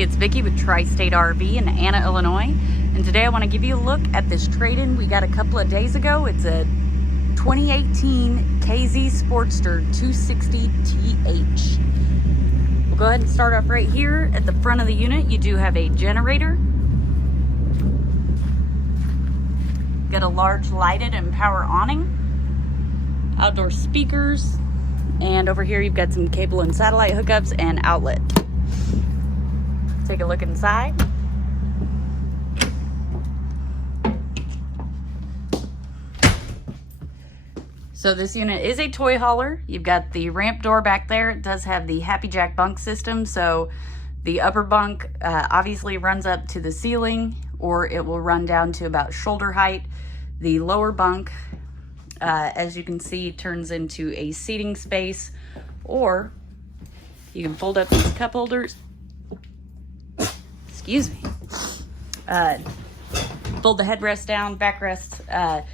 it's Vicki with Tri-State RV in Anna, Illinois. And today I want to give you a look at this trade-in we got a couple of days ago. It's a 2018 KZ Sportster 260TH. We'll go ahead and start off right here at the front of the unit. You do have a generator. Got a large lighted and power awning. Outdoor speakers. And over here you've got some cable and satellite hookups and outlet. Take a look inside. So this unit is a toy hauler. You've got the ramp door back there. It does have the Happy Jack bunk system. So the upper bunk obviously runs up to the ceiling, or it will run down to about shoulder height. The lower bunk, as you can see, turns into a seating space, or you can fold up these cup holders. Excuse me. Fold the headrest down, backrest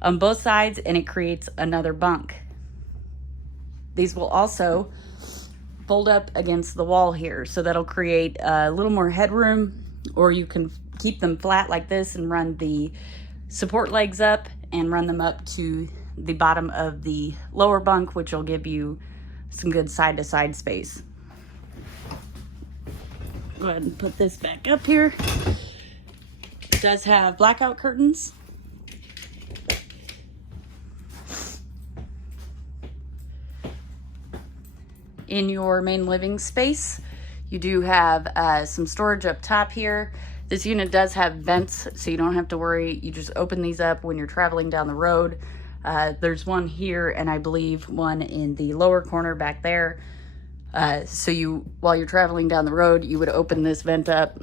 on both sides, and it creates another bunk. These will also fold up against the wall here, so that'll create a little more headroom, or you can keep them flat like this and run the support legs up and run them up to the bottom of the lower bunk, which will give you some good side-to-side space. Go ahead and put this back up here. It does have blackout curtains. In your main living space, you do have some storage up top here. This unit does have vents, so you don't have to worry. You just open these up when you're traveling down the road. There's one here, and I believe one in the lower corner back there. So while you're traveling down the road, you would open this vent up,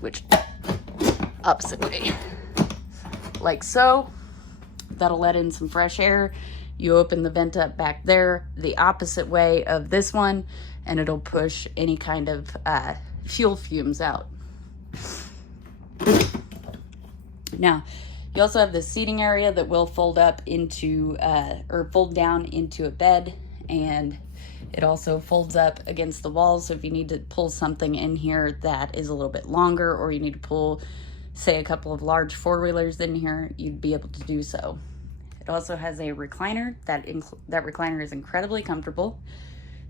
which opposite way, like so. That'll let in some fresh air. You open the vent up back there the opposite way of this one, and it'll push any kind of fuel fumes out. Now, you also have the seating area that will fold up into, or fold down into a bed, and it also folds up against the walls. So if you need to pull something in here that is a little bit longer, or you need to pull, say, a couple of large four-wheelers in here, you'd be able to do so. It also has a recliner. That recliner is incredibly comfortable.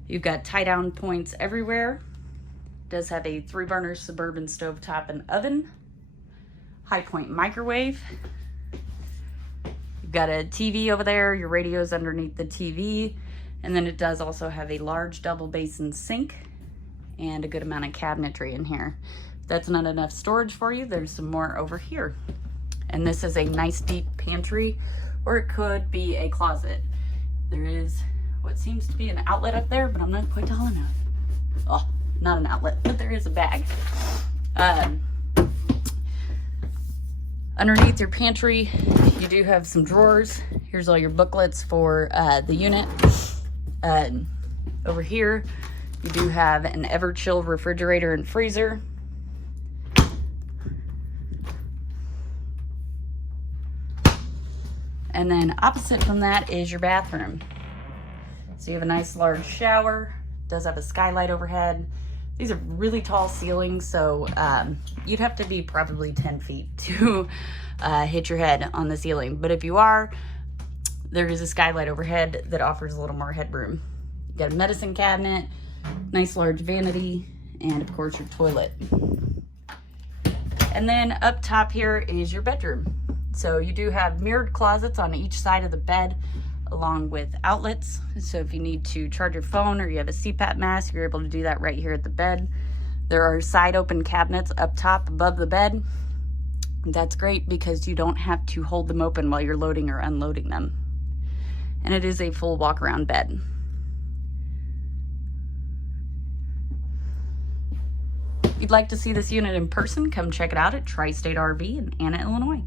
You've got tie-down points everywhere. It does have a 3-burner Suburban stovetop and oven. High-point microwave. You've got a TV over there. Your radio's underneath the TV. And then it does also have a large double basin sink and a good amount of cabinetry in here. If that's not enough storage for you, there's some more over here. And this is a nice deep pantry, or it could be a closet. There is what seems to be an outlet up there, but I'm not quite tall enough. Oh, not an outlet, but there is a bag. Underneath your pantry, you do have some drawers. Here's all your booklets for the unit. Over here, you do have an Ever-Chill refrigerator and freezer. And then opposite from that is your bathroom. So you have a nice large shower. It does have a skylight overhead. These are really tall ceilings, so you'd have to be probably 10 feet to hit your head on the ceiling. But if you are, there is a skylight overhead that offers a little more headroom. You got a medicine cabinet, nice large vanity, and of course your toilet. And then up top here is your bedroom. So you do have mirrored closets on each side of the bed, along with outlets. So if you need to charge your phone or you have a CPAP mask, you're able to do that right here at the bed. There are side open cabinets up top above the bed. That's great because you don't have to hold them open while you're loading or unloading them. And it is a full walk around bed. If you'd like to see this unit in person, come check it out at Tri-State RV in Anna, Illinois.